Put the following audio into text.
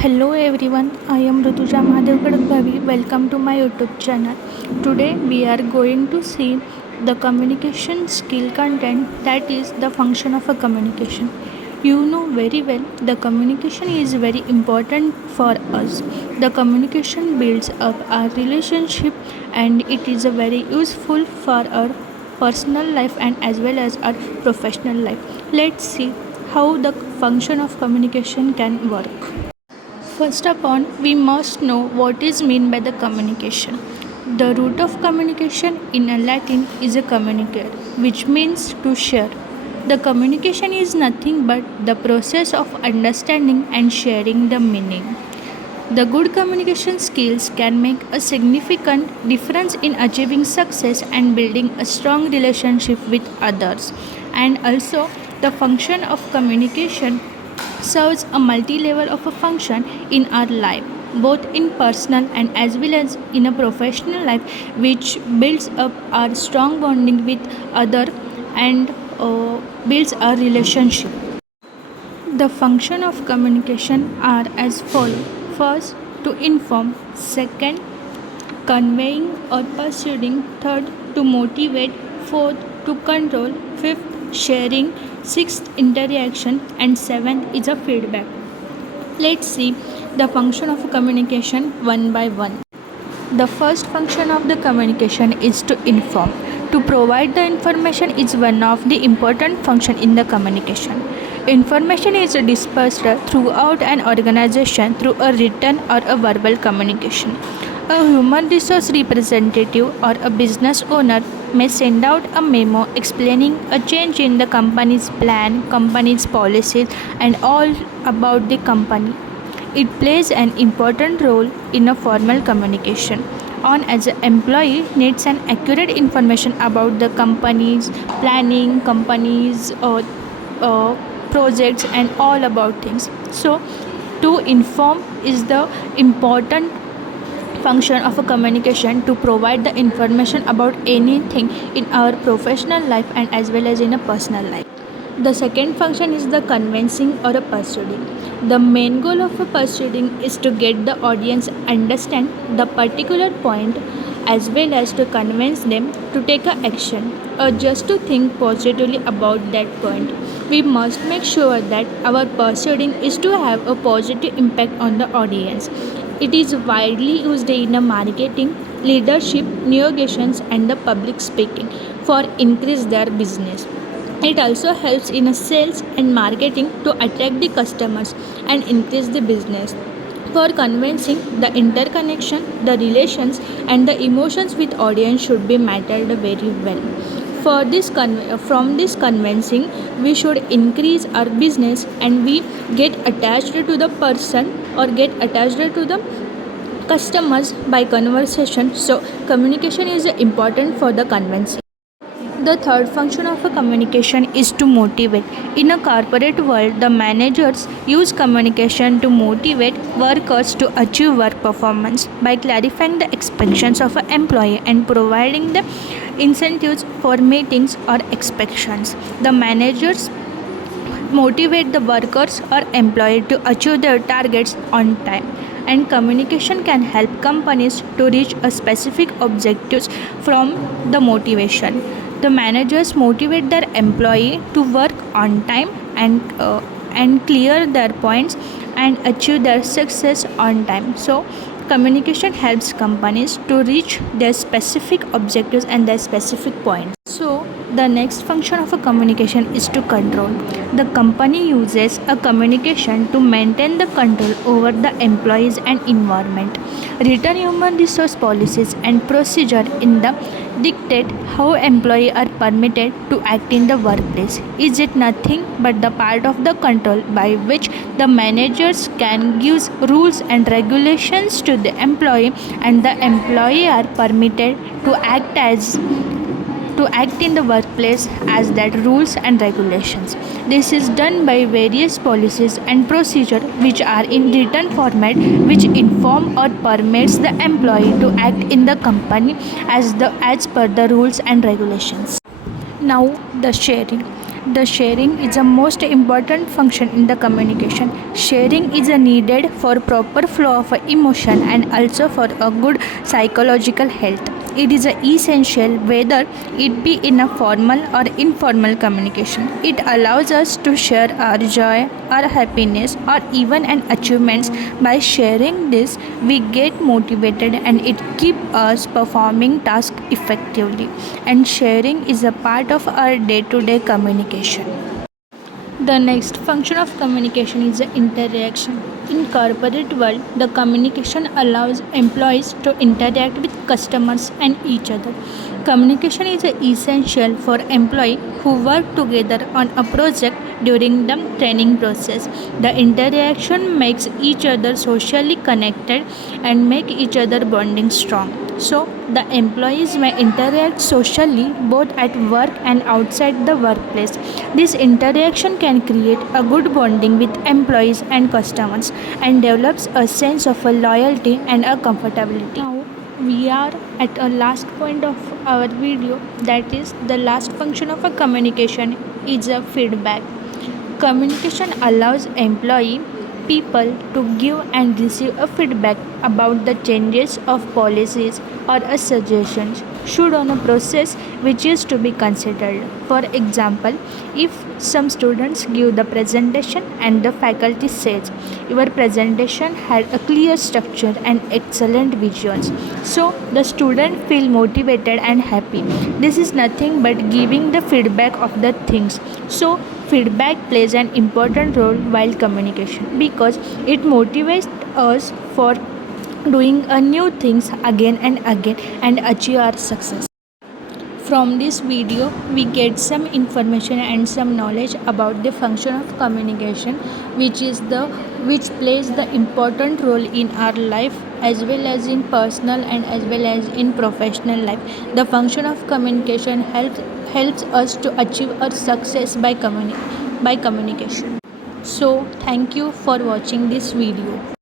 Hello everyone, I am Rutuja Mahadevkar. Welcome to my YouTube channel. Today we are going to see the communication skill content, that is the function of a communication. You know very well the communication is very important for us. The communication builds up our relationship and it is a very useful for our personal life and as well as our professional life. Let's see how the function of communication can work. First of all, we must know what is meant by the communication. The root of communication in a Latin is a communicare, which means to share. The communication is nothing but the process of understanding and sharing the meaning. The good communication skills can make a significant difference in achieving success and building a strong relationship with others. And also, the function of communication serves a multi-level of a function in our life, both in personal and as well as in a professional life, which builds up our strong bonding with other and builds our relationship. The function of communication are as follow. First, to inform. Second, conveying or persuading. Third, to motivate. Fourth, to control. Fifth, sharing. Sixth, interaction. And seventh is a feedback. Let's see the function of communication one by one. The first function of the communication is to inform. To provide the information is one of the important function in the communication. Information is dispersed throughout an organization through a written or a verbal communication. A human resource representative or a business owner may send out a memo explaining a change in the company's plan, company's policies, and all about the company. It plays an important role in a formal communication. On as an employee needs an accurate information about the company's planning, company's projects, and all about things. So, to inform is the important function of a communication to provide the information about anything in our professional life and as well as in a personal life. The second function is the convincing or a persuading. The main goal of a persuading is to get the audience understand the particular point as well as to convince them to take a action or just to think positively about that point. We must make sure that our persuading is to have a positive impact on the audience. It is widely used in the marketing, leadership, negotiations, and the public speaking for increase their business. It also helps in sales and marketing to attract the customers and increase the business. For convincing, the interconnection, the relations, and the emotions with audience should be mattered very well. From this convincing, we should increase our business and we get attached to the person or get attached to the customers by conversation. So, communication is important for the convincing. The third function of a communication is to motivate. In a corporate world, the managers use communication to motivate workers to achieve work performance by clarifying the expectations of an employee and providing the incentives for meetings or expectations. The managers motivate the workers or employee to achieve their targets on time, and communication can help companies to reach a specific objectives from the motivation. The managers motivate their employee to work on time and clear their points and achieve their success on time. So communication helps companies to reach their specific objectives and their specific points. So, the next function of a communication is to control. The company uses a communication to maintain the control over the employees and environment. Written human resource policies and procedure in the dictate how employees are permitted to act in the workplace. Is it nothing but the part of the control by which the managers can give rules and regulations to the employee, and the employee are permitted to act in the workplace as that rules and regulations. This is done by various policies and procedure which are in written format, which inform or permits the employee to act in the company as per the rules and regulations. Now the sharing. The sharing is the most important function in the communication. Sharing is needed for proper flow of emotion and also for a good psychological health. It is essential whether it be in a formal or informal communication. It allows us to share our joy, our happiness, or even an achievements. By sharing this, we get motivated and it keeps us performing tasks effectively. And sharing is a part of our day-to-day communication. The next function of communication is the interaction. In corporate world, the communication allows employees to interact with customers and each other. Communication is essential for employees who work together on a project during the training process. The interaction makes each other socially connected and make each other bonding strong. So, the employees may interact socially both at work and outside the workplace. This interaction can create a good bonding with employees and customers and develops a sense of a loyalty and a comfortability. Now, we are at a last point of our video, that is the last function of a communication is a feedback. Communication allows employee people to give and receive a feedback about the changes of policies or a suggestions should on a process which is to be considered. For example, if some students give the presentation and the faculty says your presentation had a clear structure and excellent visuals, so the student feel motivated and happy. This is nothing but giving the feedback of the things. So feedback plays an important role while communication because it motivates us for doing a new things again and again and achieve our success. From this video, we get some information and some knowledge about the function of communication, which plays the important role in our life as well as in personal and as well as in professional life. The function of communication helps us to achieve our success by communication. So, thank you for watching this video.